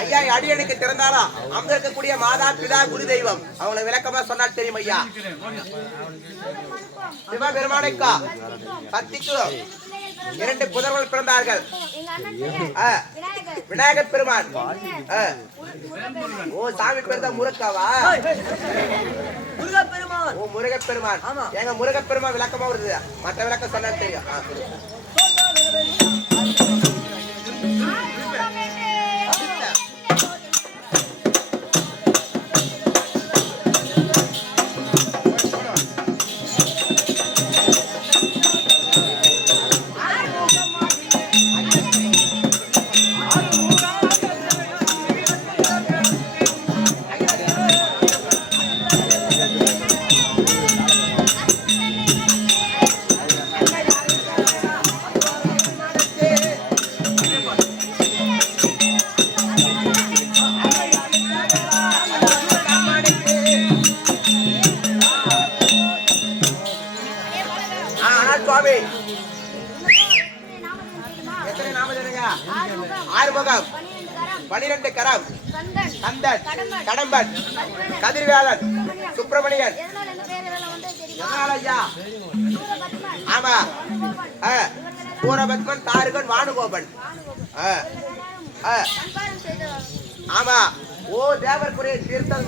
ஐயா அடியனுக்கு திறந்தாரா அங்க இருக்கக்கூடிய மாதா பிதா குரு தெய்வம் அவங்களை விளக்கமா சொன்னா தெரியும் ஐயா. சிவபெருமானுக்கா சக்திக்கு 2 புதர்கள் பிறந்தார்கள். விநாயகர் பெருமான். ஓ சாமி பேர் தான் முருகாவா? ஓ முருகப்பெருமான். எங்க முருகப்பெருமான் விளக்கமா வருது, மற்ற விளக்கம் சொன்னா தெரியும். ஆறுமுகம், 12 கரம், கந்தன், கடம்பன், கதிர்வேலன், சுப்பிரமணியன். ஆமா பூரபத்மன், தாருகன், வானுகோபன். ஆமா ஓ தேவர்புரிய தீர்த்தம்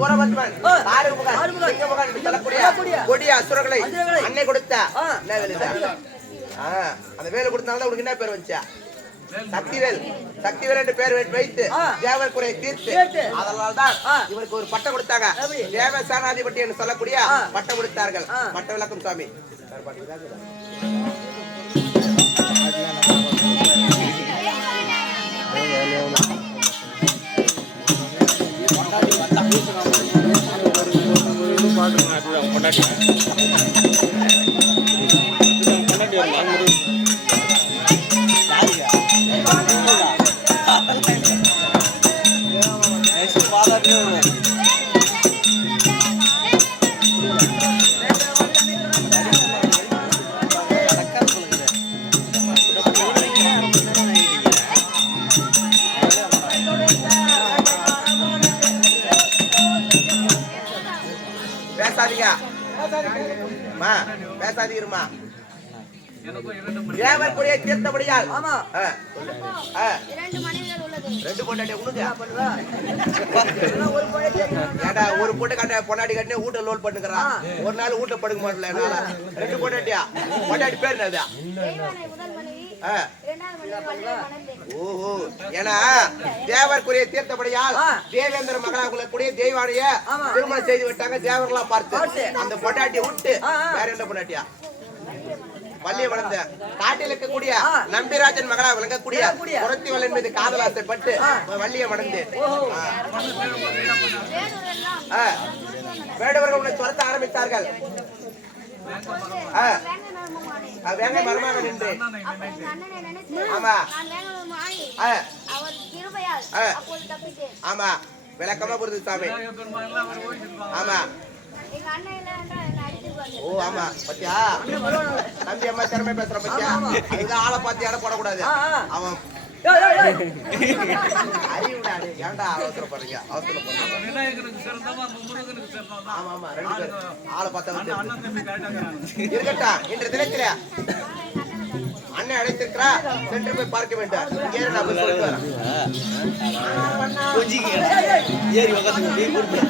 பூரபத்மன், தாருகன், சிங்கமுகன் சொல்லக்கூடிய கொடிய அசுரர்களை அன்னை கொடுத்த அந்த வேலை கொடுத்தனால உனக்கு என்ன பேர் வச்சா? சக்திவேல். சக்திவேல் என்று பேர் வைத்து தேவர் குறையை தீர்த்து அதனால்தான் இவருக்கு ஒரு பட்டம் கொடுத்தாங்க. தேவ சேனாதிபதி என்று சொல்லக்கூடிய பட்டம் கொடுத்தார்கள். பட்ட விளக்கம் சுவாமி. பேசாதீருமா தேவர்புரிய தீர்த்தபடியால். ஆமா 2 பொண்டாட்டி ஏடா ஒரு பொண்ணு கட்ட பொண்டாட்டி கட்டினே வீட்டை லோட் பண்ணுக்கிறான். ஒரு நாள் வீட்டை படுக்க மாட்டல என்னால. 2 பொண்டாட்டியா? பொண்டாட்டி பேர் என்னது? ஓஹோ ஏன்னா தேவர்க்குரிய தீர்த்தபடியால் தேவேந்திர மகளாக கூடிய தெய்வானைய திருமணம் செய்து விட்டாங்க. தேவர்களாம் பார்த்து அந்த பொண்டாட்டியை விட்டு வேற என்ன பொண்டாட்டியா? வள்ளிய வளர்ந்த காட்டில் இருக்கக்கூடிய நம்பிராஜன் மகளா விளங்கக்கூடிய புரத்திவளன் மீது காதல் ஆசைப்பட்டு வள்ளிய மணந்து வேடவர்கள் உன்னை துரத்த ஆரம்பித்தார்கள். வேங்க மருமாக நின்று ஆமா ஆமா விளக்கமா புரியுது சாமி. ஆமா ஓ ஆமா பத்தியா தம்பி அம்மா திறமை பேசுற பத்தியா அதுதான் ஆளை பார்த்து இடம் போடக்கூடாது அவன் அறிவுடாது ஏன்டா அவசரப்படுறீங்க ஆமா ஆமா ரெண்டு பேர் ஆளை பார்த்தா இருக்கட்டும் இன்று தினத்தில அண்ணன் அழைத்திருக்கிறா சென்று போய் பார்க்க வேண்டாம் ஏறி நான் போய் சொல்லிட்டு வரேன் ஏறி உட்காந்து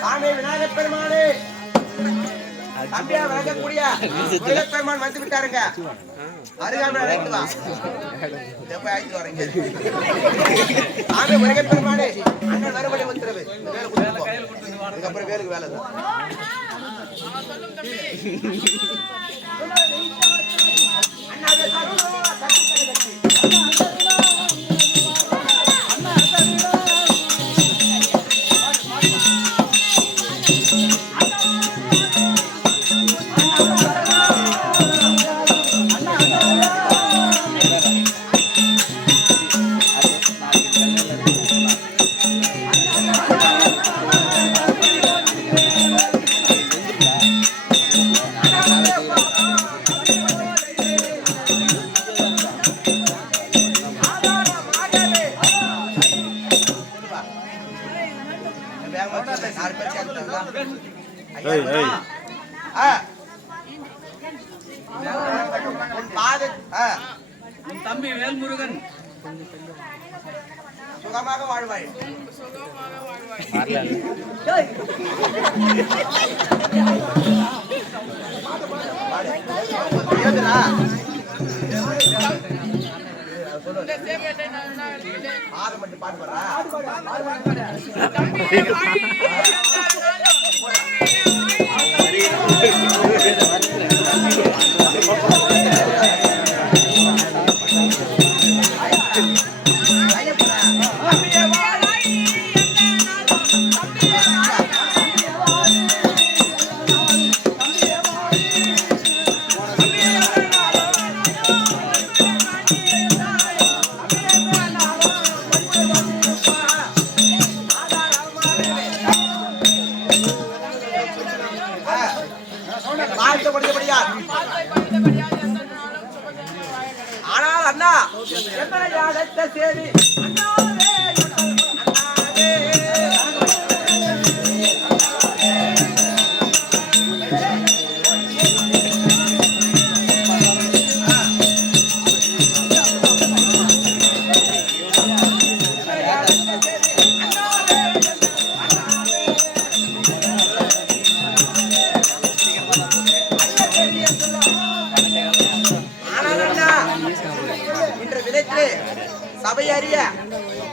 சாமி விநாயகர் பெருமானே தம்பியா வழங்கக்கூடிய முருகப் பெருமான் வந்து விட்டாருங்க அருகாமல் அழைத்து வா போய் அழைத்து வரீங்க சாமி முருகப் பெருமானே அண்ணன் மறுபடி உத்தரவு வேலை கொடுத்துருக்கோம் அதுக்கப்புறம் வேலுக்கு வேலை தான் தம்பி வேல்முருகன் சுகமாக வாழ்வாய் பாதம் மட்டும் பாட்டு பாடுறா ஆனால் அண்ணா சேரி சபை அறிய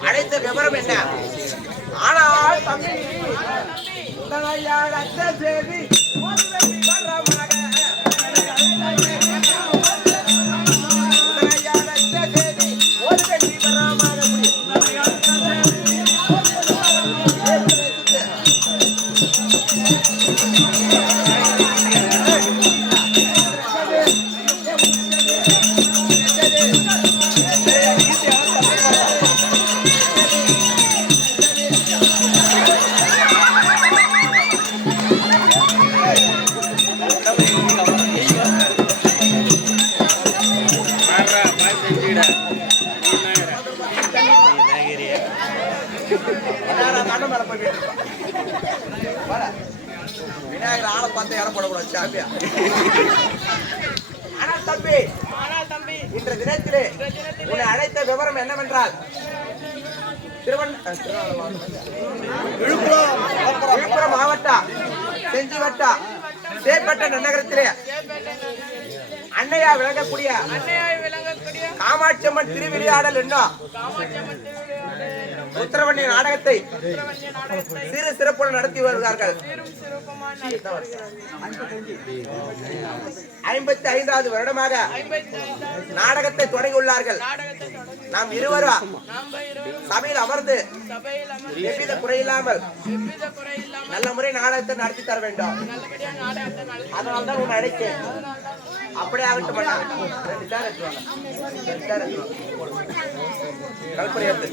அழைத்த விவரம் என்ன? ஆனால் தம்பி செய்தி விநாயகர் ஆளை பார்த்து இடம் போடக்கூடாது சாப்பியா. ஆனால் தம்பி இன்று தினத்திலே உன்னை அழைத்த விவரம் என்னவென்றால் விழுப்புரம் மாவட்டம் செஞ்சி வட்டம் சேப்பட்ட நகரத்திலே அன்னையா விளங்கக்கூடிய காமாட்சியம்மன் திருவிளையாடல் என்னும் உத்தரவண்ணி நாடகத்தை சிறு சிறப்புடன் நடத்தி வருகிறார்கள். 55வது வருடமாக நாடகத்தை தொடங்கியுள்ளார்கள். நாம் இருவரும் சபையில் அமர்ந்து எவ்வித குறையில்லாமல் நல்ல முறை நாடகத்தை நடத்தி தர வேண்டும். அதனால்தான் உன்னை அழைத்தேன். அப்படியே ஆகட்டும். கல்பனை எடுத்து